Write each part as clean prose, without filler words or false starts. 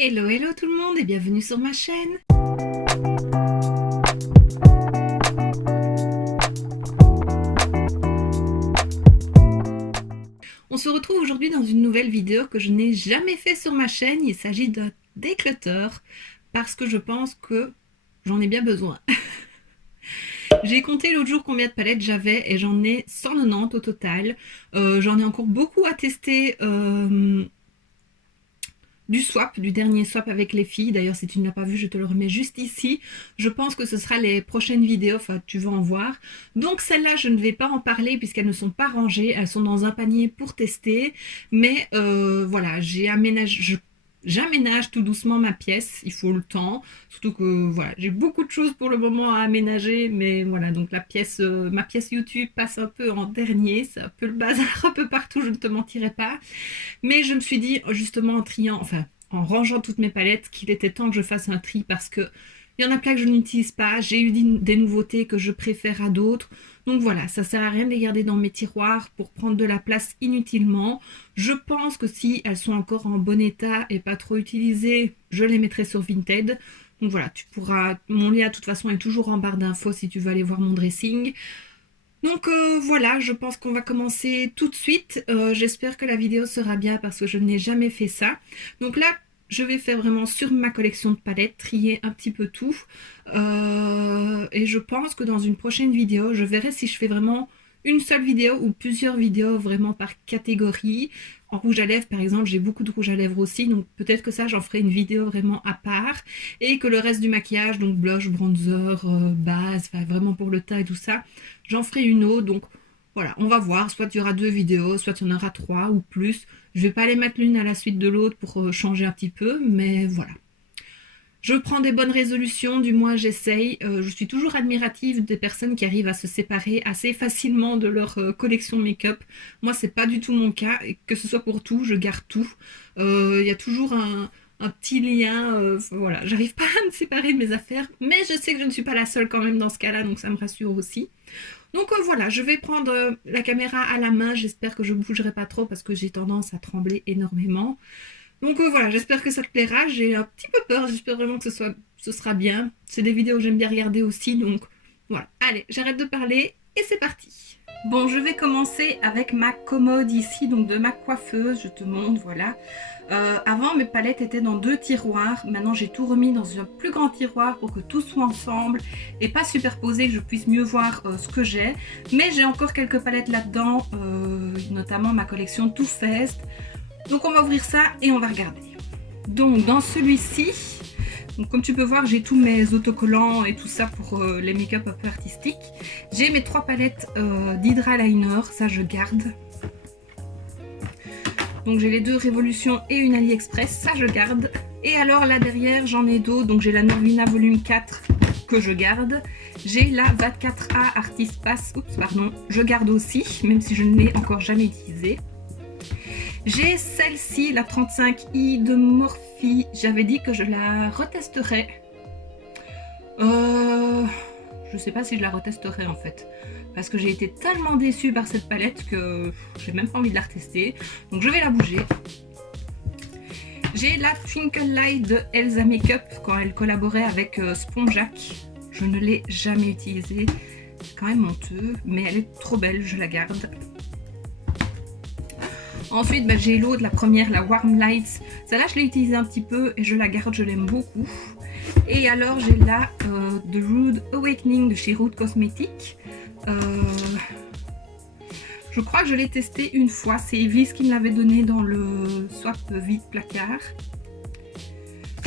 Hello, hello tout le monde et bienvenue sur ma chaîne. On se retrouve aujourd'hui dans une nouvelle vidéo que je n'ai jamais fait sur ma chaîne. Il s'agit d'un déclutter parce que je pense que j'en ai bien besoin. J'ai compté l'autre jour combien de palettes j'avais et j'en ai 190 au total. J'en ai encore beaucoup à tester. Du swap, du dernier swap avec les filles. D'ailleurs, si tu ne l'as pas vu, je te le remets juste ici. Je pense que ce sera les prochaines vidéos, enfin, tu vas en voir. Donc, celles-là, je ne vais pas en parler puisqu'elles ne sont pas rangées. Elles sont dans un panier pour tester. Mais voilà, j'aménage tout doucement ma pièce. Il faut le temps. Surtout que, voilà, j'ai beaucoup de choses pour le moment à aménager. Mais voilà, donc la pièce, ma pièce YouTube passe un peu en dernier. C'est un peu le bazar un peu partout, je ne te mentirai pas. Mais je me suis dit, justement, en rangeant toutes mes palettes, qu'il était temps que je fasse un tri parce que il y en a plein que je n'utilise pas. J'ai eu des nouveautés que je préfère à d'autres. Donc voilà, ça sert à rien de les garder dans mes tiroirs pour prendre de la place inutilement. Je pense que si elles sont encore en bon état et pas trop utilisées, je les mettrai sur Vinted. Donc voilà, mon lien de toute façon est toujours en barre d'infos si tu veux aller voir mon dressing. Donc voilà, je pense qu'on va commencer tout de suite. J'espère que la vidéo sera bien parce que je n'ai jamais fait ça. Donc là, je vais faire vraiment sur ma collection de palettes, trier un petit peu tout. Et je pense que dans une prochaine vidéo, je verrai si je fais vraiment une seule vidéo ou plusieurs vidéos vraiment par catégorie. En rouge à lèvres, par exemple, j'ai beaucoup de rouge à lèvres aussi, donc peut-être que ça, j'en ferai une vidéo vraiment à part. Et que le reste du maquillage, donc blush, bronzer, base, enfin vraiment pour le teint et tout ça, j'en ferai une autre. Donc voilà, on va voir. Soit il y aura 2 vidéos, soit il y en aura 3 ou plus. Je vais pas les mettre l'une à la suite de l'autre pour changer un petit peu, mais voilà. Je prends des bonnes résolutions, du moins j'essaye. Je suis toujours admirative des personnes qui arrivent à se séparer assez facilement de leur collection make-up. Moi, c'est pas du tout mon cas. Et que ce soit pour tout, je garde tout. Il y a toujours un petit lien. Voilà, j'arrive pas à me séparer de mes affaires, mais je sais que je ne suis pas la seule quand même dans ce cas-là, donc ça me rassure aussi. Donc voilà, je vais prendre la caméra à la main. J'espère que je ne bougerai pas trop parce que j'ai tendance à trembler énormément. Donc voilà, j'espère que ça te plaira. J'ai un petit peu peur, j'espère vraiment que ce sera bien. C'est des vidéos que j'aime bien regarder aussi, donc voilà. Allez, j'arrête de parler et c'est parti. Bon, je vais commencer avec ma commode ici, donc de ma coiffeuse. Je te montre, voilà. Avant, mes palettes étaient dans 2 tiroirs. Maintenant, j'ai tout remis dans un plus grand tiroir pour que tout soit ensemble et pas superposé, que je puisse mieux voir ce que j'ai. Mais j'ai encore quelques palettes là-dedans, notamment ma collection Too Faced. Donc on va ouvrir ça et on va regarder. Donc dans celui-ci, comme tu peux voir, j'ai tous mes autocollants et tout ça pour les make-up un peu artistiques. J'ai mes 3 palettes d'Hydra Liner, ça je garde. Donc j'ai les 2 Révolution et une AliExpress, ça je garde. Et alors là derrière j'en ai d'autres, donc j'ai la Norvina volume 4 que je garde. J'ai la 24A Artist Pass, je garde aussi, même si je ne l'ai encore jamais utilisée. J'ai celle-ci, la 35i de Morphe. J'avais dit que je la retesterais. Je sais pas si je la retesterai en fait. Parce que j'ai été tellement déçue par cette palette que j'ai même pas envie de la retester. Donc je vais la bouger. J'ai la Twinkle Light de Elsa Makeup quand elle collaborait avec Spongeac. Je ne l'ai jamais utilisée. C'est quand même honteux. Mais elle est trop belle, je la garde. Ensuite, j'ai l'autre, la première, la Warm Lights. Celle-là, je l'ai utilisée un petit peu et je la garde, je l'aime beaucoup. Et alors, j'ai la The Rude Awakening de chez Rude Cosmetics. Je crois que je l'ai testée une fois. C'est Evis qui me l'avait donné dans le swap vide placard.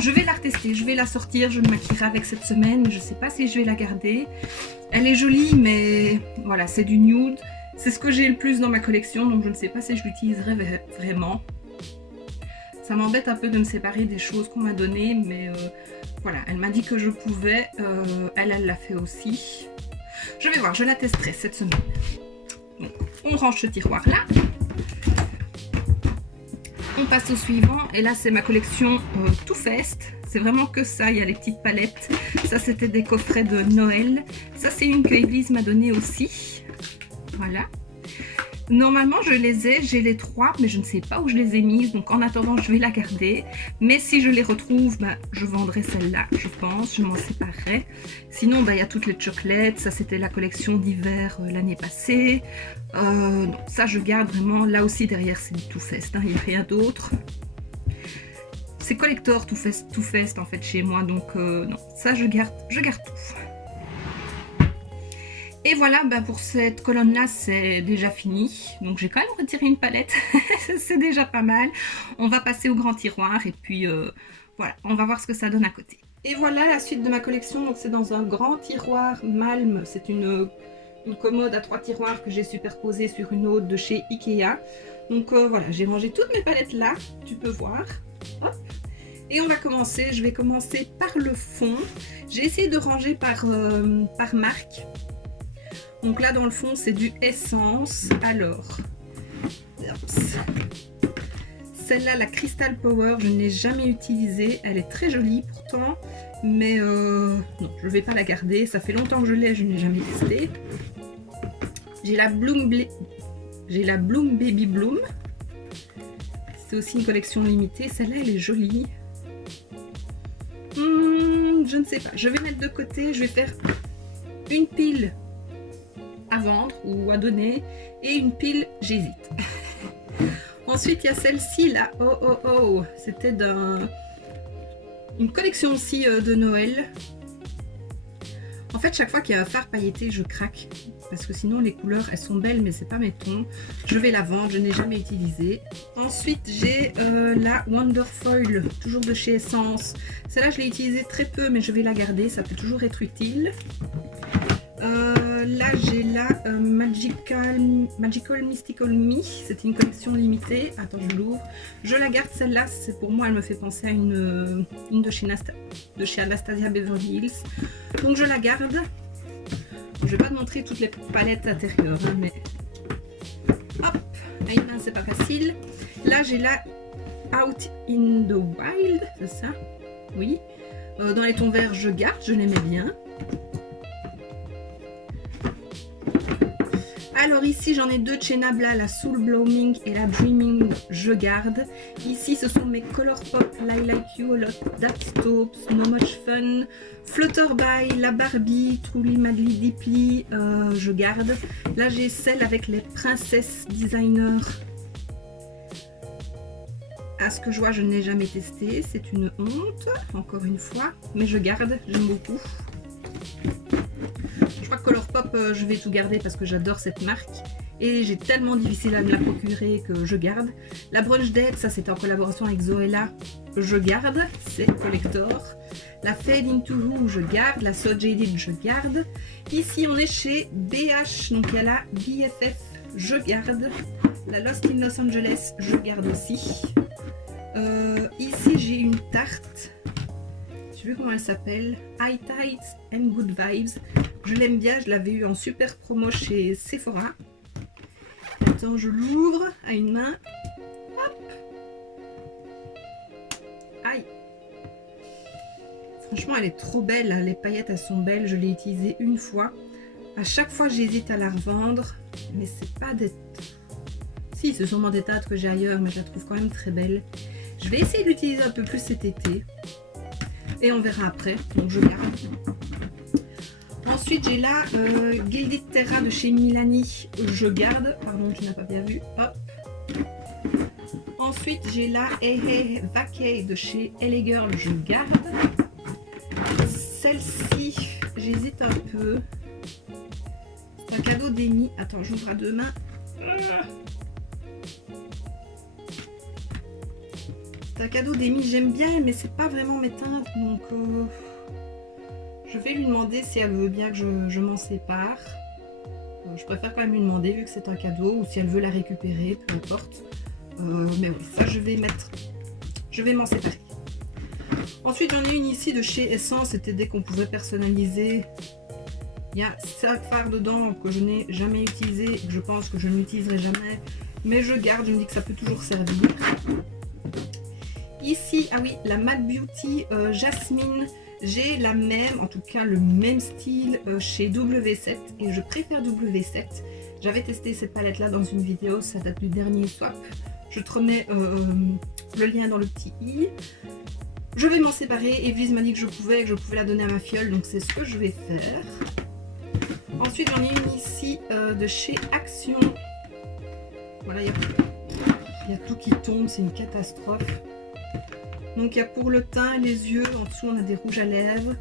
Je vais la retester, je vais la sortir, je me maquillerai avec cette semaine. Je ne sais pas si je vais la garder. Elle est jolie, mais voilà, c'est du nude. C'est ce que j'ai le plus dans ma collection, donc je ne sais pas si je l'utiliserai vraiment. Ça m'embête un peu de me séparer des choses qu'on m'a données, mais voilà, elle m'a dit que je pouvais. Elle l'a fait aussi. Je vais voir, je la testerai cette semaine. Donc, on range ce tiroir-là. On passe au suivant, et là c'est ma collection Too Faced. C'est vraiment que ça, il y a les petites palettes. Ça c'était des coffrets de Noël. Ça c'est une que Elise m'a donnée aussi. Voilà. Normalement, j'ai les 3, mais je ne sais pas où je les ai mises. Donc, en attendant, je vais la garder. Mais si je les retrouve, bah, je vendrai celle-là, je pense. Je m'en séparerai. Sinon, bah, y a toutes les chocolates. Ça, c'était la collection d'hiver l'année passée. Non, ça, je garde vraiment. Là aussi, derrière, c'est du Too Faced. Il n'y a rien d'autre. C'est collector Too Faced, en fait, chez moi. Donc, non, ça, je garde tout. Et voilà, bah pour cette colonne-là, c'est déjà fini. Donc j'ai quand même retiré une palette, c'est déjà pas mal. On va passer au grand tiroir et puis voilà, on va voir ce que ça donne à côté. Et voilà la suite de ma collection, donc c'est dans un grand tiroir Malm. C'est une commode à 3 tiroirs que j'ai superposée sur une autre de chez Ikea. Donc voilà, j'ai rangé toutes mes palettes là, tu peux voir. Hop. Et on va commencer, je vais commencer par le fond. J'ai essayé de ranger par marque. Donc là dans le fond c'est du Essence. Alors, celle-là, la Crystal Power, je ne l'ai jamais utilisée. Elle est très jolie pourtant, mais non, je ne vais pas la garder. Ça fait longtemps que je l'ai, je ne l'ai jamais testée. J'ai la Bloom Baby Bloom. C'est aussi une collection limitée. Celle-là, elle est jolie. Je ne sais pas. Je vais mettre de côté. Je vais faire une pile à vendre ou à donner et une pile j'hésite. Ensuite il y a celle-ci là, c'était une collection aussi de Noël. En fait chaque fois qu'il y a un fard pailleté je craque parce que sinon les couleurs elles sont belles mais c'est pas mes tons. Je vais la vendre, je n'ai jamais utilisé. Ensuite j'ai la Wonderfoil, toujours de chez Essence. Celle-là je l'ai utilisée très peu mais je vais la garder, ça peut toujours être utile. Là j'ai la Magical Mystical Me, c'est une collection limitée. Attends, je l'ouvre. Je la garde celle-là, c'est pour moi, elle me fait penser à une de chez Anastasia Beverly Hills. Donc je la garde. Je vais pas te montrer toutes les palettes intérieures, hein, mais hop, à une main c'est pas facile. Là j'ai la Out in the Wild, c'est ça? Oui. Dans les tons verts, je garde, je l'aimais bien. Alors ici j'en ai deux de chez Nabla, la Soul Blooming et la Dreaming, je garde. Ici ce sont mes Colourpop, I Like You a Lot, That's Taupes, No Much Fun, Flutterby, la Barbie, Truly Madly Deeply, je garde. Là j'ai celle avec les princesses designer. À ce que je vois je ne l'ai jamais testé, c'est une honte, encore une fois, mais je garde, j'aime beaucoup. Je crois que Colourpop, je vais tout garder parce que j'adore cette marque et j'ai tellement difficile à me la procurer que je garde. La Brunch Date, ça c'était en collaboration avec Zoella, je garde, c'est collector. La Fade Into Who, je garde. La So Jaded, je garde. Ici on est chez BH, donc il y a la BFF, je garde. La Lost in Los Angeles, je garde aussi. Ici j'ai une tarte. Je sais plus comment elle s'appelle, High Tides and Good Vibes. Je l'aime bien, je l'avais eu en super promo chez Sephora. Attends, je l'ouvre à une main. Hop. Aïe. Franchement, elle est trop belle, là. Les paillettes, elles sont belles. Je l'ai utilisée une fois. À chaque fois, j'hésite à la revendre. Mais c'est pas des... Si, c'est sûrement des tâtes que j'ai ailleurs, mais je la trouve quand même très belle. Je vais essayer de l'utiliser un peu plus cet été. Et on verra après, donc je garde. Ensuite j'ai la Gilded Terra de chez Milani, je garde, pardon tu n'as pas bien vu, hop. Ensuite j'ai la Hey Hey Vacay de chez LA Girl, je garde. Celle-ci, j'hésite un peu. C'est un cadeau d'Amy, attends j'ouvre à deux mains. C'est un cadeau d'Amy, j'aime bien mais c'est pas vraiment mes teintes donc je vais lui demander si elle veut bien que je m'en sépare. Je préfère quand même lui demander vu que c'est un cadeau ou si elle veut la récupérer, peu importe. Mais oui, ça je vais m'en séparer. Ensuite j'en ai une ici de chez Essence, c'était dès qu'on pouvait personnaliser. Il y a 5 fards dedans que je n'ai jamais utilisé, que je pense que je n'utiliserai jamais. Mais je garde, je me dis que ça peut toujours servir. Ici, ah oui, la Matte Beauty Jasmine, j'ai la même, en tout cas le même style chez W7 et je préfère W7. J'avais testé cette palette là dans une vidéo, ça date du dernier swap. Je te remets le lien dans le petit i. Je vais m'en séparer. Evelyse m'a dit que je pouvais la donner à ma fiole, donc c'est ce que je vais faire. Ensuite j'en ai une ici de chez Action. Voilà, il y a tout qui tombe, c'est une catastrophe. Donc il y a pour le teint et les yeux, en dessous on a des rouges à lèvres.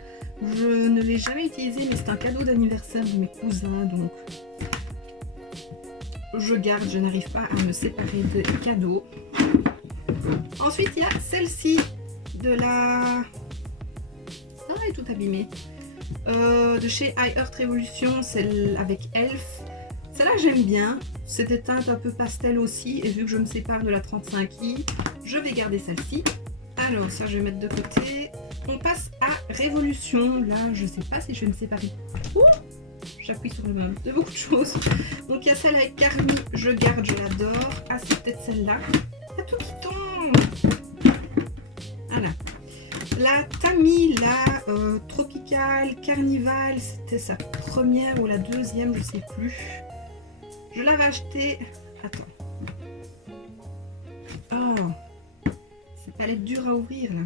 Je ne l'ai jamais utilisé, mais c'est un cadeau d'anniversaire de mes cousins, donc je garde, je n'arrive pas à me séparer des cadeaux. Ensuite il y a celle-ci de la... Ah, elle est tout abîmée. De chez iHeart Revolution, celle avec Elf. Celle-là j'aime bien, c'est des teintes un peu pastel aussi, et vu que je me sépare de la 35i, je vais garder celle-ci. Alors ça je vais mettre de côté. On passe à Révolution. Là je sais pas si je vais me séparer. J'appuie sur le meuble de beaucoup de choses. Donc il y a celle avec Carmi, je garde, je l'adore. Ah c'est peut-être celle-là. Il y a tout qui tombe. Voilà. La Tami, la Tropical Carnival, c'était sa première ou la deuxième, je sais plus. Je l'avais achetée. Attends. Oh, cette palette dure à ouvrir là.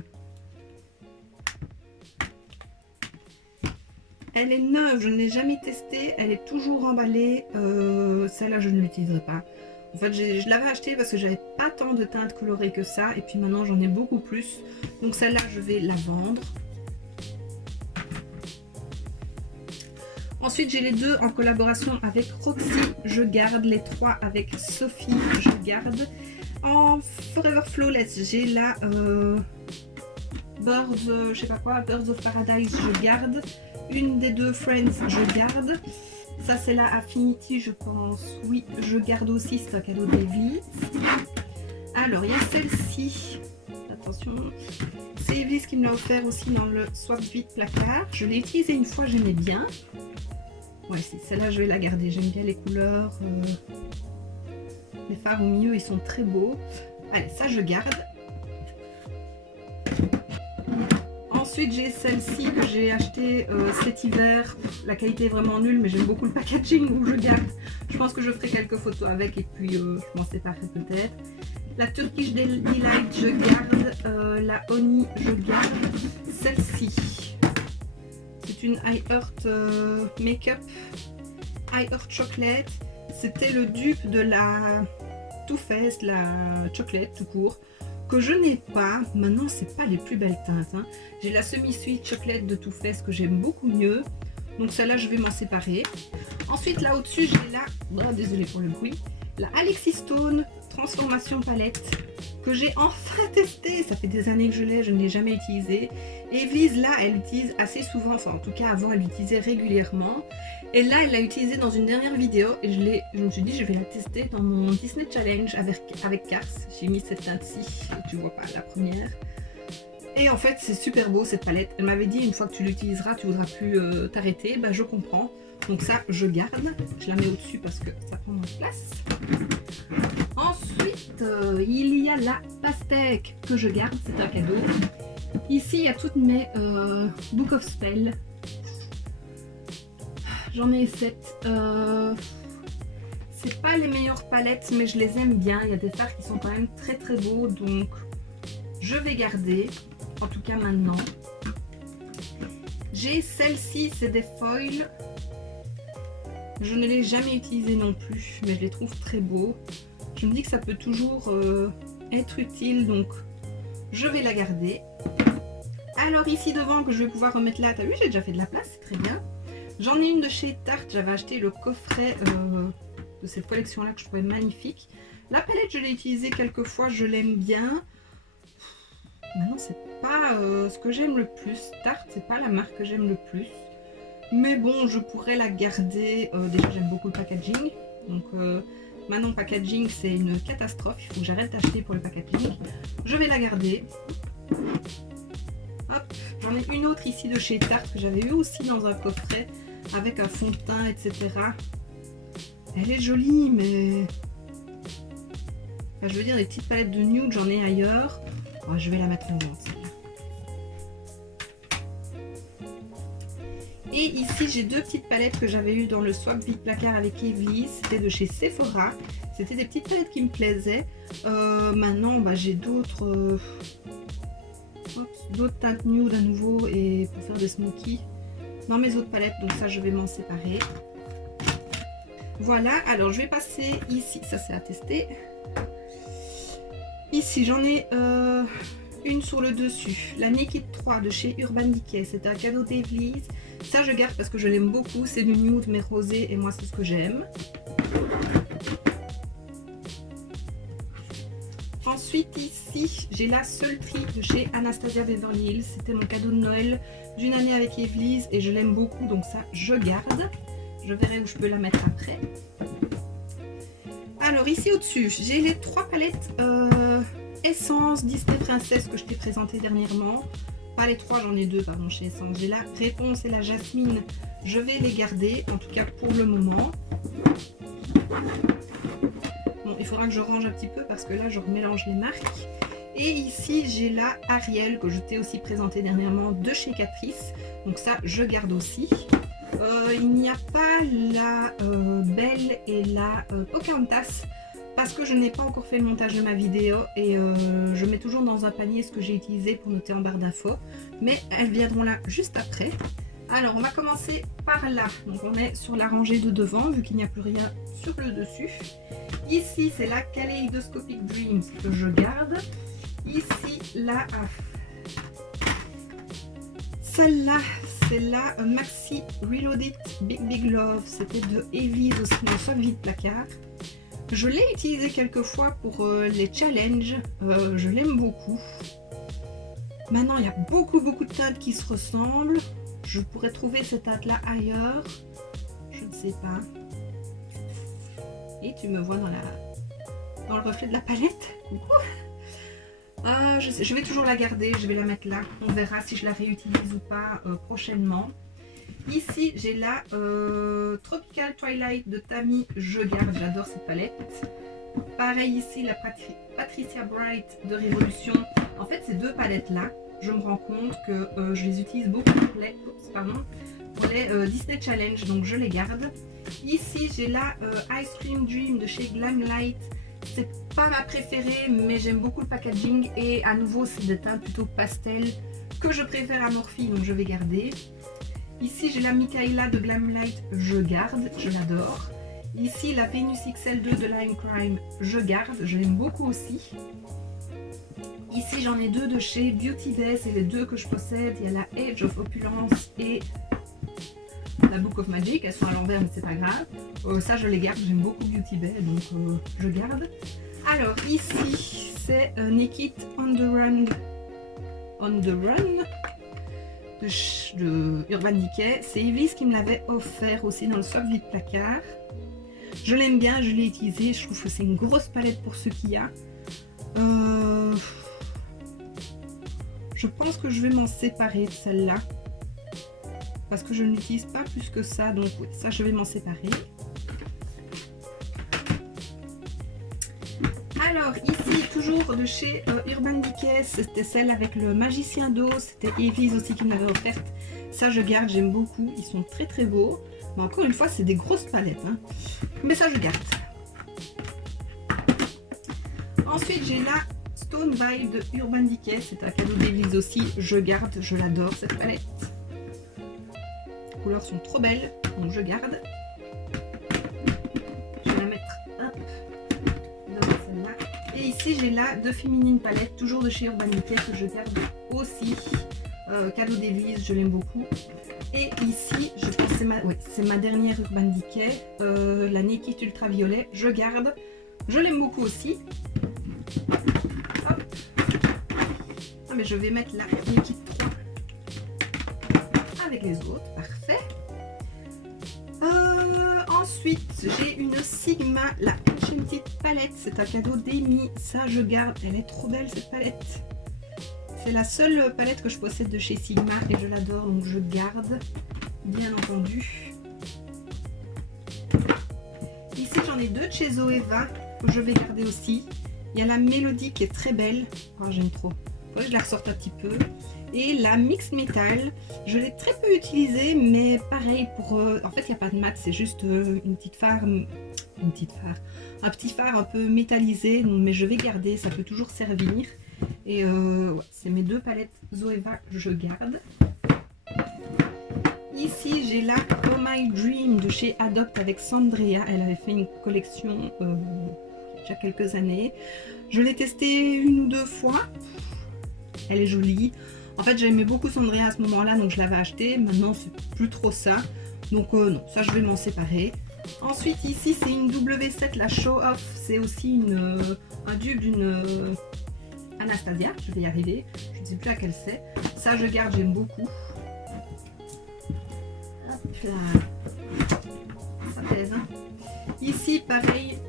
Elle est neuve, je ne l'ai jamais testée, elle est toujours emballée. Celle-là, je ne l'utiliserai pas. En fait, je l'avais achetée parce que j'avais pas tant de teintes colorées que ça. Et puis maintenant, j'en ai beaucoup plus. Donc celle-là, je vais la vendre. Ensuite, j'ai les deux en collaboration avec Roxy. Je garde les trois avec Sophie. Je garde. En Forever Flawless, j'ai la Birds, je sais pas quoi, Birds of Paradise. Je garde. Une des deux Friends, je garde. Ça, c'est la Affinity, je pense. Oui, je garde aussi. C'est un cadeau d'Evelyse. Alors, il y a celle-ci. Attention. C'est Evelyse qui me l'a offert aussi dans le Swap Vite placard. Je l'ai utilisée une fois, j'aimais bien. Ouais, celle-là, je vais la garder. J'aime bien les couleurs. Les fards au milieu, ils sont très beaux. Allez, ça, je garde. Ensuite, j'ai celle-ci que j'ai achetée cet hiver. La qualité est vraiment nulle, mais j'aime beaucoup le packaging, donc je garde. Je pense que je ferai quelques photos avec et puis je m'en séparerai peut-être. La Turkish Delight, je garde. La Oni, je garde. Celle-ci, c'est une iHeart Makeup iHeart Chocolate. C'était le dupe de la Too Faced, la Chocolate tout court, que je n'ai pas. Maintenant, c'est pas les plus belles teintes. Hein. J'ai la semi-sweet chocolate de Too Faced que j'aime beaucoup mieux. Donc celle-là, je vais m'en séparer. Ensuite, là au-dessus, j'ai la... Oh, désolée pour le bruit. La Alexis Stone Transformation Palette que j'ai enfin testée. Ça fait des années que je ne l'ai jamais utilisée. Et Evelyse, là, elle l'utilise assez souvent. Enfin, en tout cas, avant, elle l'utilisait régulièrement. Et là, elle l'a utilisée dans une dernière vidéo. Et je me suis dit, je vais la tester dans mon Disney Challenge avec Cars. J'ai mis cette teinte-ci. Tu vois pas, la première. Et en fait, c'est super beau cette palette. Elle m'avait dit, une fois que tu l'utiliseras, tu voudras plus t'arrêter. Bah, je comprends. Donc ça, je garde. Je la mets au-dessus parce que ça prend moins de place. Ensuite, il y a la pastèque que je garde. C'est un cadeau. Ici, il y a toutes mes Book of Spell. J'en ai 7. C'est pas les meilleures palettes, mais je les aime bien. Il y a des fards qui sont quand même très très beaux. Donc, je vais garder. En tout cas, maintenant. J'ai celle-ci, c'est des foils. Je ne l'ai jamais utilisé non plus, mais je les trouve très beaux. Je me dis que ça peut toujours être utile, donc je vais la garder. Alors ici devant que je vais pouvoir remettre là, t'as vu, j'ai déjà fait de la place, c'est très bien. J'en ai une de chez Tarte, j'avais acheté le coffret de cette collection là que je trouvais magnifique. La palette, je l'ai utilisée quelques fois, je l'aime bien. Maintenant, c'est pas ce que j'aime le plus. Tarte, c'est pas la marque que j'aime le plus. Mais bon, je pourrais la garder. Déjà, j'aime beaucoup le packaging. Donc, maintenant, le packaging, c'est une catastrophe. Il faut que j'arrête d'acheter pour le packaging. Je vais la garder. Hop, j'en ai une autre ici de chez Tarte que j'avais eu aussi dans un coffret avec un fond de teint, etc. Elle est jolie, mais... Enfin, je veux dire, les petites palettes de nude, j'en ai ailleurs. Oh, je vais la mettre en vente. Et ici, j'ai deux petites palettes que j'avais eues dans le swap vide placard avec Evie. C'était de chez Sephora. C'était des petites palettes qui me plaisaient. Maintenant, j'ai d'autres teintes nude à nouveau et pour faire des smokies dans mes autres palettes. Donc ça, je vais m'en séparer. Voilà, alors je vais passer ici. Ça, c'est à tester. Ici, j'en ai une sur le dessus. La Naked 3 de chez Urban Decay. C'est un cadeau d'Evie. Ça, je garde parce que je l'aime beaucoup. C'est du nude mais rosé et moi, c'est ce que j'aime. Ensuite, ici, j'ai la Sultry de chez Anastasia Beverly Hills. C'était mon cadeau de Noël d'une année avec Evely's et je l'aime beaucoup. Donc ça, je garde. Je verrai où je peux la mettre après. Alors, ici au-dessus, j'ai les trois palettes Essence Disney Princesse que je t'ai présentées dernièrement. Pas les trois, j'en ai deux, pardon, chez Essence. J'ai la Réponse et la Jasmine. Je vais les garder, en tout cas pour le moment. Bon, il faudra que je range un petit peu parce que là, je remélange les marques. Et ici, j'ai la Ariel que je t'ai aussi présentée dernièrement de chez Catrice. Donc ça, je garde aussi. Il n'y a pas la Belle et la Pocahontas parce que je n'ai pas encore fait le montage de ma vidéo et je mets toujours dans un panier ce que j'ai utilisé pour noter en barre d'infos. Mais elles viendront là juste après. Alors, on va commencer par là. Donc, on est sur la rangée de devant vu qu'il n'y a plus rien sur le dessus. Ici, c'est la Kaleidoscopic Dreams que je garde. Ici, la... Celle-là, c'est la Maxi Reloaded Big Love. C'était de Evie aussi, le swap vide placard. Je l'ai utilisé quelques fois pour les challenges. Je l'aime beaucoup. Maintenant, il y a beaucoup de teintes qui se ressemblent. Je pourrais trouver cette teinte-là ailleurs. Je ne sais pas. Et tu me vois dans le reflet de la palette. Ah, je vais toujours la garder. Je vais la mettre là. On verra si je la réutilise ou pas prochainement. Ici, j'ai la Tropical Twilight de Tammy. Je garde. J'adore cette palette. Pareil ici, la Patricia Bright de Révolution. En fait, ces deux palettes-là, je me rends compte que je les utilise beaucoup pour les Disney Challenge, donc je les garde. Ici, j'ai la Ice Cream Dream de chez Glamlight. C'est pas ma préférée, mais j'aime beaucoup le packaging et à nouveau, c'est des teintes plutôt pastel que je préfère à Morphe, donc je vais garder. Ici, j'ai la Michaela de Glamlight, je garde, je l'adore. Ici, la Venus XL2 de Lime Crime, je garde, je l'aime beaucoup aussi. Ici, j'en ai deux de chez Beauty Bay, c'est les deux que je possède. Il y a la Age of Opulence et la Book of Magic. Elles sont à l'envers, mais c'est pas grave. Ça, je les garde. J'aime beaucoup Beauty Bay, donc je garde. Alors, ici, c'est Naked on the Run de Urban Decay. C'est Evie qui me l'avait offert aussi dans le swap vide placard. Je l'aime bien, je l'ai utilisé. Je trouve que c'est une grosse palette pour ce qu'il y a. Je pense que je vais m'en séparer de celle-là parce que je ne l'utilise pas plus que ça, donc oui, ça je vais m'en séparer. Alors ici, toujours de chez Urban Decay, c'était celle avec le magicien d'eau, c'était Evie aussi qui m'avait offerte. Ça je garde, j'aime beaucoup, ils sont très beaux. Mais encore une fois, c'est des grosses palettes, hein. Mais ça je garde. Ensuite, j'ai la Stone Vibe de Urban Decay. C'est un cadeau d'Evie aussi. Je garde, je l'adore cette palette. Les couleurs sont trop belles, donc je garde. Je vais la mettre dans celle-là. Et ici, j'ai la de Féminine Palette, toujours de chez Urban Decay, que je garde aussi. Cadeau d'Evie, je l'aime beaucoup. Et ici, je pense que c'est ma dernière Urban Decay, la Naked Ultraviolet. Je garde. Je l'aime beaucoup aussi. Hop. Ah, mais je vais mettre la Naked 3 avec les autres. Parfait. Ensuite, j'ai une Sigma, la Enchanted Palette. C'est un cadeau d'Amy. Ça, je garde. Elle est trop belle, cette palette. C'est la seule palette que je possède de chez Sigma et je l'adore, donc je garde, bien entendu. Ici, j'en ai deux de chez Zoeva que je vais garder aussi. Il y a la Mélodie qui est très belle. Oh, j'aime trop. Ouais, je la ressorte un petit peu. Et la Mix Metal, je l'ai très peu utilisée, mais pareil, en fait il n'y a pas de mat, c'est juste un petit phare un peu métallisé, mais je vais garder, ça peut toujours servir. Et ouais, c'est mes 2 palettes Zoeva que je garde. Ici, j'ai la Oh My Dream de chez Adopt avec Sandrea. Elle avait fait une collection il y a déjà quelques années. Je l'ai testée 1 ou 2 fois. Elle est jolie. En fait, j'aimais beaucoup Sandrea à ce moment-là, donc je l'avais achetée. Maintenant, c'est plus trop ça. Donc non, ça, je vais m'en séparer. Ensuite, ici, c'est une W7, la Show Off. C'est aussi un dupe d'une Anastasia. Je vais y arriver. Je ne sais plus laquelle c'est. Ça, je garde, j'aime beaucoup. Là. Ça pèse. Hein. Ici, pareil,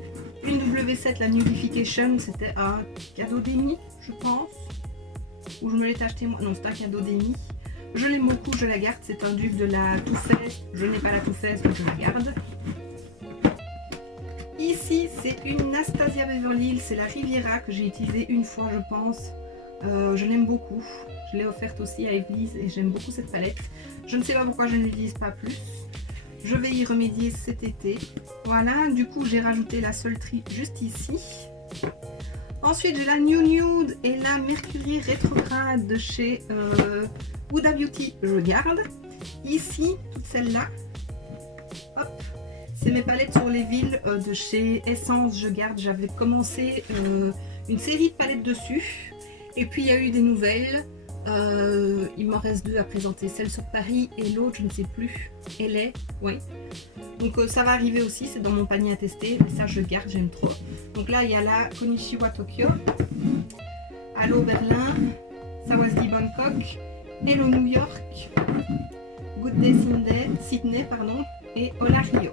une W7, la Nudification, c'était un cadeau d'Amy, je pense. Ou je me l'ai acheté moi. Non, c'est un cadeau d'Amy. Je l'aime beaucoup, je la garde. C'est un dupe de la Too Faced. Je n'ai pas la Too Faced, donc je la garde. Ici, c'est une Nastasia Beverly Hills. C'est la Riviera que j'ai utilisée 1 fois, je pense. Je l'aime beaucoup. Je l'ai offerte aussi à Evelise et j'aime beaucoup cette palette. Je ne sais pas pourquoi je ne l'utilise pas plus. Je vais y remédier cet été. Voilà, du coup j'ai rajouté la Sultry juste ici. Ensuite j'ai la New Nude et la Mercury Rétrograde de chez Huda Beauty, je garde. Ici, toutes celles-là. Hop, c'est mes palettes sur les villes de chez Essence, je garde. J'avais commencé une série de palettes dessus. Et puis il y a eu des nouvelles. Il m'en reste 2 à présenter, celle sur Paris et l'autre je ne sais plus, LA, oui. Donc ça va arriver aussi, c'est dans mon panier à tester, mais ça je garde, j'aime trop. Donc là il y a la Konnichiwa Tokyo, Allo Berlin, Sawasgi Bangkok, Hello New York, Good Day Sydney pardon, et Hola Rio.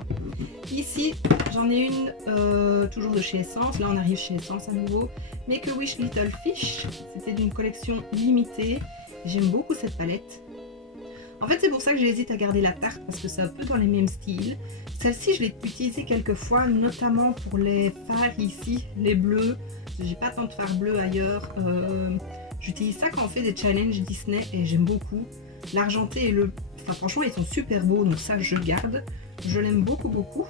Ici j'en ai une toujours de chez Essence, là on arrive chez Essence à nouveau. Make a Wish Little Fish, c'était d'une collection limitée. J'aime beaucoup cette palette. En fait, c'est pour ça que j'hésite à garder la tarte parce que c'est un peu dans les mêmes styles. Celle-ci, je l'ai utilisée quelques fois, notamment pour les fards ici, les bleus. J'ai pas tant de fards bleus ailleurs. J'utilise ça quand on fait des challenges Disney et j'aime beaucoup. L'argenté et le... Enfin, franchement, ils sont super beaux, donc ça, je garde. Je l'aime beaucoup, beaucoup.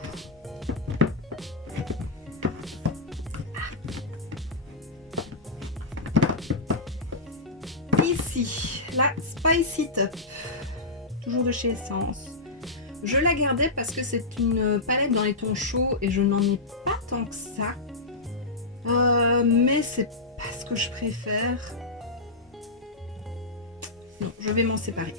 Ici, la Spicy Top, toujours de chez Essence. Je la gardais parce que c'est une palette dans les tons chauds et je n'en ai pas tant que ça. Mais c'est pas ce que je préfère. Non, je vais m'en séparer.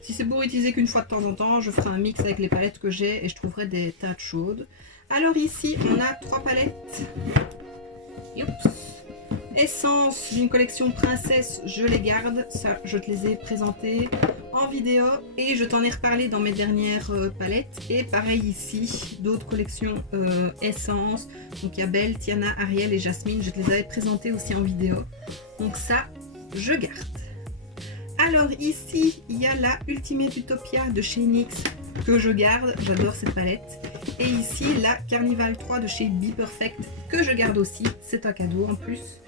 Si c'est pour utiliser qu'une fois de temps en temps, je ferai un mix avec les palettes que j'ai et je trouverai des teintes chaudes. Alors ici, on a 3 palettes. Oups. Essence d'une collection princesse, je les garde. Ça, je te les ai présentées en vidéo et je t'en ai reparlé dans mes dernières palettes. Et pareil ici, d'autres collections Essence. Donc il y a Belle, Tiana, Ariel et Jasmine. Je te les avais présentées aussi en vidéo. Donc ça, je garde. Alors ici, il y a la Ultimate Utopia de chez NYX que je garde. J'adore cette palette. Et ici, la Carnival 3 de chez Be Perfect que je garde aussi. C'est un cadeau en plus.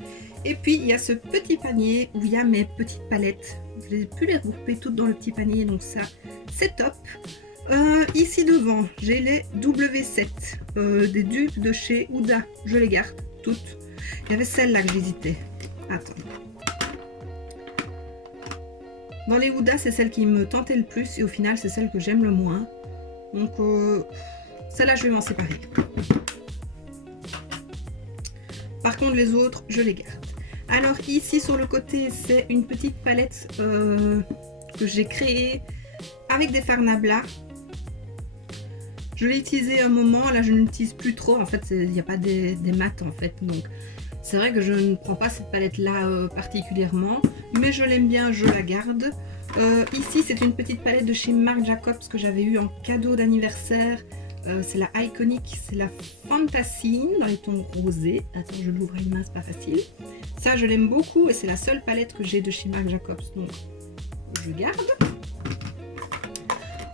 Et puis, il y a ce petit panier où il y a mes petites palettes. Je les ai pu les regrouper toutes dans le petit panier. Donc ça, c'est top. Ici devant, j'ai les W7 des dupes de chez Huda. Je les garde toutes. Il y avait celle-là que j'hésitais. Attends. Dans les Huda, c'est celle qui me tentait le plus et au final, c'est celle que j'aime le moins. Donc, celle-là, je vais m'en séparer. Par contre, les autres, je les garde. Alors, ici, sur le côté, c'est une petite palette que j'ai créée avec des fards Nabla. Je l'ai utilisée un moment. Là, je ne l'utilise plus trop. En fait, il n'y a pas des mats, en fait. Donc, c'est vrai que je ne prends pas cette palette-là particulièrement. Mais je l'aime bien, je la garde. Ici, c'est une petite palette de chez Marc Jacobs que j'avais eu en cadeau d'anniversaire. C'est la Iconic, c'est la Fantasine dans les tons rosés. Attends, je l'ouvre à une main, c'est pas facile. Ça, je l'aime beaucoup et c'est la seule palette que j'ai de chez Marc Jacobs. Donc, je garde.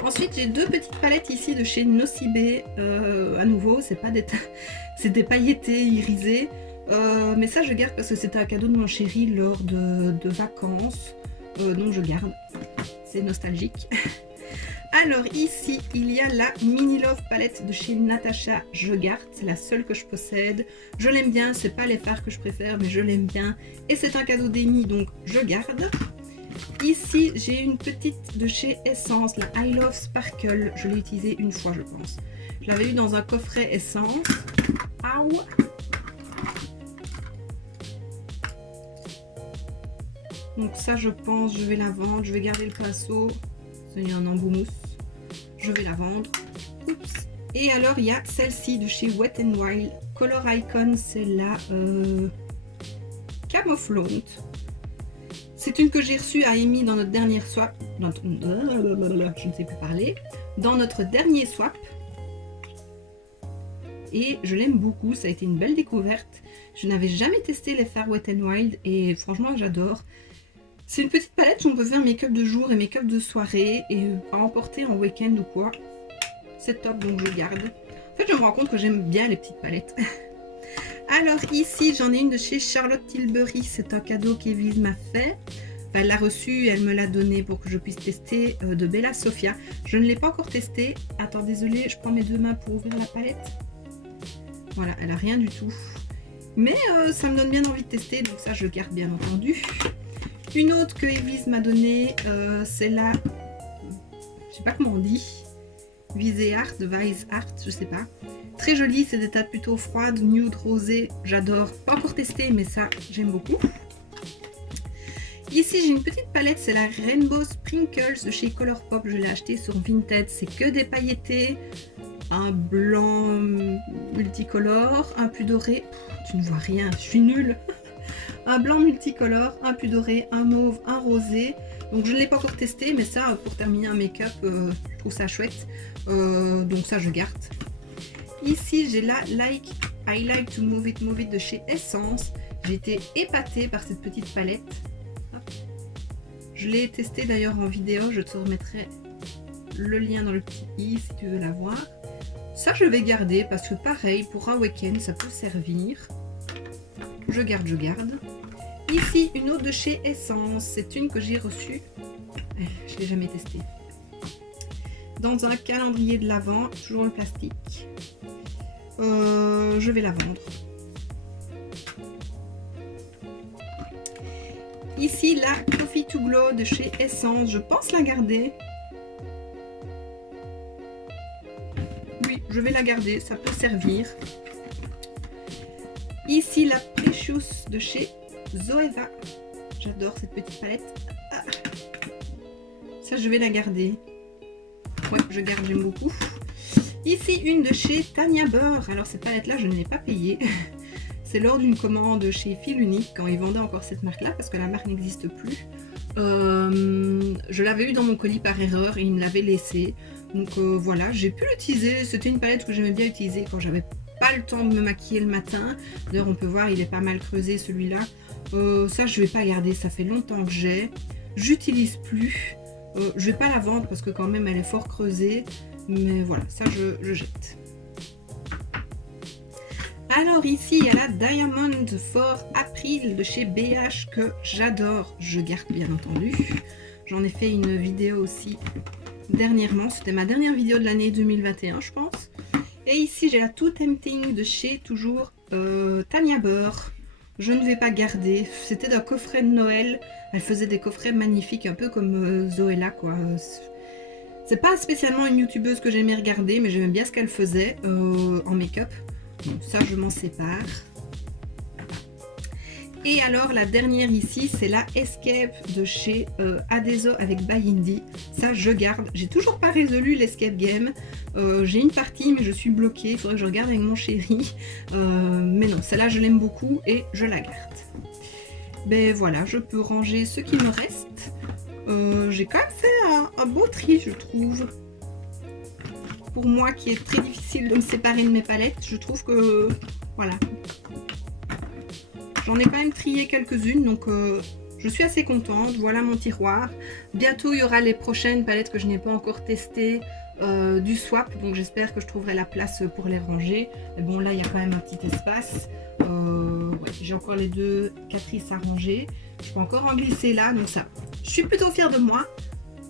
Ensuite, j'ai 2 petites palettes ici de chez Nocibé. À nouveau, c'est pas des c'est des pailletés irisés. Mais ça je garde parce que c'était un cadeau de mon chéri lors de vacances. Donc je garde. C'est nostalgique. Alors ici, il y a la Mini Love palette de chez Natasha. Je garde, c'est la seule que je possède. Je l'aime bien, c'est pas les fards que je préfère, mais je l'aime bien. Et c'est un cadeau d'Amy, donc je garde. Ici, j'ai une petite de chez Essence, la I Love Sparkle. Je l'ai utilisée une fois, je pense. Je l'avais eu dans un coffret Essence. Aouh! Donc ça, je pense, je vais la vendre. Je vais garder le pinceau. Il y a un embout mousse. Je vais la vendre. Oups. Et alors, il y a celle-ci de chez Wet n Wild. Color Icon, c'est la Camouflante. C'est une que j'ai reçue à Amy dans notre dernière swap. Je ne sais plus parler. Dans notre dernier swap. Et je l'aime beaucoup. Ça a été une belle découverte. Je n'avais jamais testé les fards Wet n Wild. Et franchement, j'adore. C'est une petite palette où on peut faire make-up de jour et make-up de soirée et à emporter en week-end ou quoi. C'est top, donc je garde. En fait, je me rends compte que j'aime bien les petites palettes. Alors ici, j'en ai une de chez Charlotte Tilbury. C'est un cadeau qu'Evie m'a fait. Enfin, elle l'a reçu et elle me l'a donné pour que je puisse tester de Bella Sofia. Je ne l'ai pas encore testé. Attends, désolée, je prends mes deux mains pour ouvrir la palette. Voilà, elle a rien du tout. Mais ça me donne bien envie de tester, donc ça, je garde bien entendu. Une autre que Evie m'a donnée, c'est la, je sais pas comment on dit, Vise Art, Vise Art, je sais pas. Très jolie, c'est des teintes plutôt froides, nude, rosé, j'adore. Pas encore testé, mais ça, j'aime beaucoup. Ici, j'ai une petite palette, c'est la Rainbow Sprinkles de chez Colourpop. Je l'ai acheté sur Vinted, c'est que des pailletés. Un blanc multicolore, un plus doré. Tu ne vois rien, je suis nulle. Un blanc multicolore, un plus doré, un mauve, un rosé. Donc je ne l'ai pas encore testé, mais ça, pour terminer un make-up, je trouve ça chouette. Donc ça, je garde. Ici, j'ai la I Like to Move It de chez Essence. J'ai été épatée par cette petite palette. Hop. Je l'ai testée d'ailleurs en vidéo. Je te remettrai le lien dans le petit i si tu veux la voir. Ça, je vais garder parce que pareil, pour un week-end, ça peut servir. Je garde, je garde. Ici, une autre de chez Essence. C'est une que j'ai reçue. Je ne l'ai jamais testée. Dans un calendrier de l'Avent, toujours le plastique. Je vais la vendre. Ici, la Coffee to Glow de chez Essence. Je pense la garder. Oui, je vais la garder. Ça peut servir. Ici, la Precious de chez Zoeva. J'adore cette petite palette. Ah. Ça, je vais la garder. Ouais, je garde, j'aime beaucoup. Ici, une de chez Tanya Burr. Alors, cette palette-là, je ne l'ai pas payée. C'est lors d'une commande chez Fil Unique, quand ils vendaient encore cette marque-là, parce que la marque n'existe plus. Je l'avais eu dans mon colis par erreur et ils me l'avaient laissé. Donc voilà, j'ai pu l'utiliser. C'était une palette que j'aimais bien utiliser quand j'avais pas le temps de me maquiller le matin. D'ailleurs, on peut voir, il est pas mal creusé celui-là. Ça, je vais pas garder, ça fait longtemps que j'ai. J'utilise plus. Je vais pas la vendre parce que quand même, elle est fort creusée. Mais voilà, ça, je jette. Alors ici, il y a la Diamond for April de chez BH que j'adore. Je garde bien entendu. J'en ai fait une vidéo aussi dernièrement. C'était ma dernière vidéo de l'année 2021, je pense. Et ici, j'ai la Too Tempting de chez toujours Tanya Burr. Je ne vais pas garder. C'était d'un coffret de Noël. Elle faisait des coffrets magnifiques, un peu comme Zoella, quoi. C'est pas spécialement une youtubeuse que j'aimais regarder, mais j'aimais bien ce qu'elle faisait en make-up. Donc ça, je m'en sépare. Et alors, la dernière ici, c'est la Escape de chez Adeso avec By Indie. Ça, je garde. J'ai toujours pas résolu l'Escape Game. J'ai une partie, mais je suis bloquée. Il faudrait que je regarde avec mon chéri. Mais non, celle-là, je l'aime beaucoup et je la garde. Ben voilà, je peux ranger ce qui me reste. J'ai quand même fait un beau tri, je trouve. Pour moi qui est très difficile de me séparer de mes palettes, je trouve que voilà, j'en ai quand même trié quelques-unes, donc je suis assez contente. Voilà mon tiroir. Bientôt il y aura les prochaines palettes que je n'ai pas encore testées du swap, donc j'espère que je trouverai la place pour les ranger. Mais bon, là il y a quand même un petit espace. Ouais, j'ai encore les deux Catrice à ranger. Je peux encore en glisser là, donc ça. Je suis plutôt fière de moi.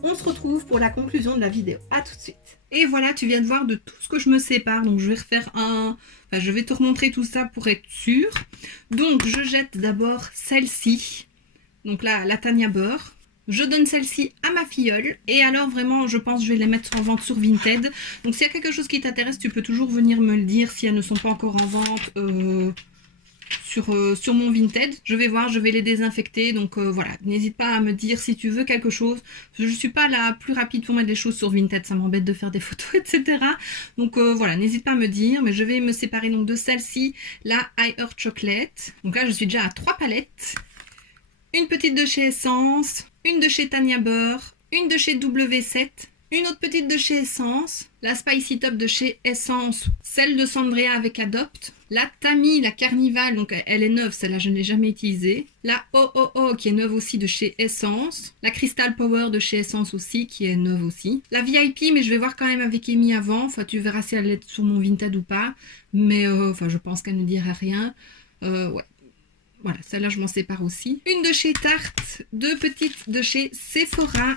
On se retrouve pour la conclusion de la vidéo. À tout de suite. Et voilà, tu viens de voir de tout ce que je me sépare. Donc je vais refaire un... Enfin, je vais te remontrer tout ça pour être sûre. Donc je jette d'abord celle-ci. Donc là, la Tania Beurre. Je donne celle-ci à ma filleule. Et alors vraiment, je pense que je vais les mettre en vente sur Vinted. Donc s'il y a quelque chose qui t'intéresse, tu peux toujours venir me le dire si elles ne sont pas encore en vente sur mon Vinted. Je vais voir, je vais les désinfecter. Donc voilà, n'hésite pas à me dire si tu veux quelque chose. Je ne suis pas la plus rapide pour mettre des choses sur Vinted. Ça m'embête de faire des photos, etc. Donc voilà, n'hésite pas à me dire. Mais je vais me séparer donc de celle-ci, la I Heart Chocolate. Donc là, je suis déjà à 3 palettes. Une petite de chez Essence, une de chez Tania Beurre, une de chez W7, une autre petite de chez Essence, la Spicy Top de chez Essence, celle de Sandrea avec Adopt, la Tammy, la Carnival, donc elle est neuve, celle-là je ne l'ai jamais utilisée, la OOO qui est neuve aussi de chez Essence, la Crystal Power de chez Essence aussi qui est neuve aussi, la VIP mais je vais voir quand même avec Amy avant, enfin tu verras si elle est sur mon Vinted ou pas, mais enfin je pense qu'elle ne dira rien, ouais. Voilà, celle-là, je m'en sépare aussi. Une de chez Tarte, deux petites de chez Sephora.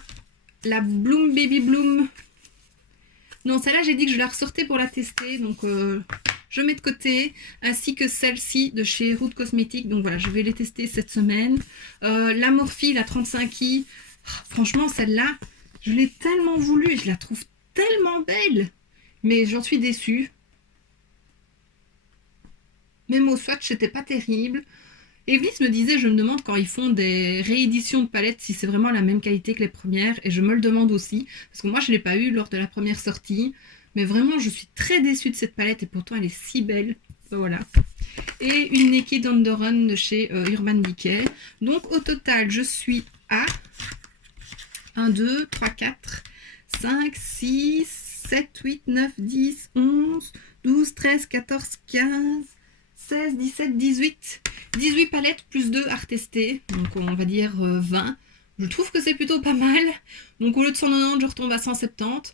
La Bloom Baby Bloom. Non, celle-là, j'ai dit que je la ressortais pour la tester. Donc, je mets de côté. Ainsi que celle-ci de chez Root Cosmetics. Donc, voilà, je vais les tester cette semaine. La Morphe, la 35i. Franchement, celle-là, je l'ai tellement voulu. Je la trouve tellement belle. Mais j'en suis déçue. Même au swatch, c'était pas terrible. Evlis me disait, je me demande quand ils font des rééditions de palettes si c'est vraiment la même qualité que les premières. Et je me le demande aussi. Parce que moi, je ne l'ai pas eu lors de la première sortie. Mais vraiment, je suis très déçue de cette palette. Et pourtant, elle est si belle. Voilà. Et une Naked Underrun de chez Urban Decay. Donc, au total, je suis à 1, 2, 3, 4, 5, 6, 7, 8, 9, 10, 11, 12, 13, 14, 15... 16, 17, 18. 18 palettes plus 2 à retester. Donc on va dire 20. Je trouve que c'est plutôt pas mal. Donc au lieu de 190, je retombe à 170.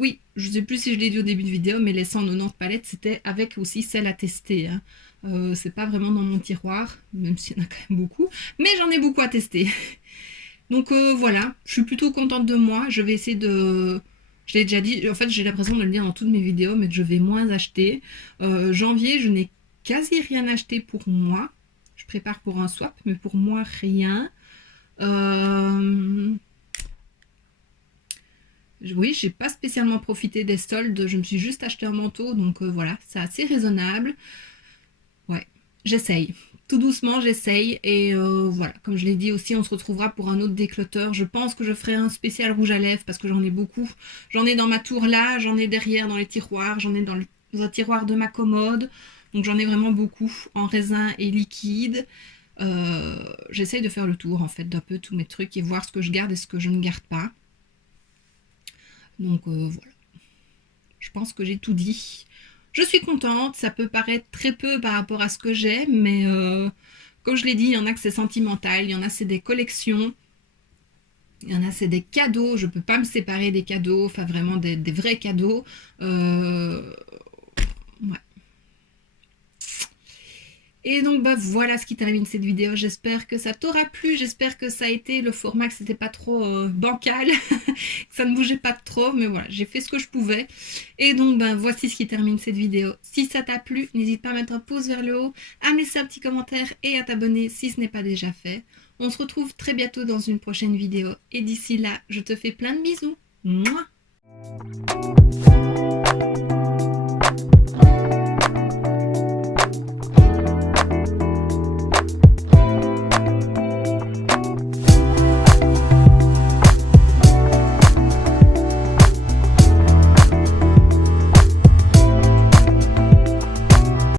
Oui, je ne sais plus si je l'ai dit au début de vidéo, mais les 190 palettes, c'était avec aussi celles à tester. Hein. C'est pas vraiment dans mon tiroir, même s'il y en a quand même beaucoup. Mais j'en ai beaucoup à tester. Donc voilà, je suis plutôt contente de moi. Je vais essayer de... Je l'ai déjà dit, en fait j'ai l'impression de le dire dans toutes mes vidéos, mais je vais moins acheter. Janvier, je n'ai quasi rien acheté pour moi. Je prépare pour un swap, mais pour moi, rien. Oui, j'ai pas spécialement profité des soldes. Je me suis juste acheté un manteau, donc voilà, c'est assez raisonnable. Ouais, j'essaye. Tout doucement, j'essaye. Et voilà, comme je l'ai dit aussi, on se retrouvera pour un autre déclutter. Je pense que je ferai un spécial rouge à lèvres parce que j'en ai beaucoup. J'en ai dans ma tour là, j'en ai derrière dans les tiroirs, j'en ai dans un tiroir de ma commode. Donc j'en ai vraiment beaucoup en raisin et liquide. J'essaye de faire le tour en fait d'un peu tous mes trucs et voir ce que je garde et ce que je ne garde pas. Donc voilà. Je pense que j'ai tout dit. Je suis contente, ça peut paraître très peu par rapport à ce que j'ai, mais comme je l'ai dit, il y en a que c'est sentimental, il y en a c'est des collections, il y en a c'est des cadeaux, je peux pas me séparer des cadeaux, enfin vraiment des vrais cadeaux. Ouais. Et donc bah voilà ce qui termine cette vidéo, j'espère que ça t'aura plu, j'espère que ça a été le format, que c'était pas trop bancal, que ça ne bougeait pas trop, mais voilà, j'ai fait ce que je pouvais. Et donc bah voici ce qui termine cette vidéo. Si ça t'a plu, n'hésite pas à mettre un pouce vers le haut, à me laisser un petit commentaire et à t'abonner si ce n'est pas déjà fait. On se retrouve très bientôt dans une prochaine vidéo et d'ici là, je te fais plein de bisous. Mouah.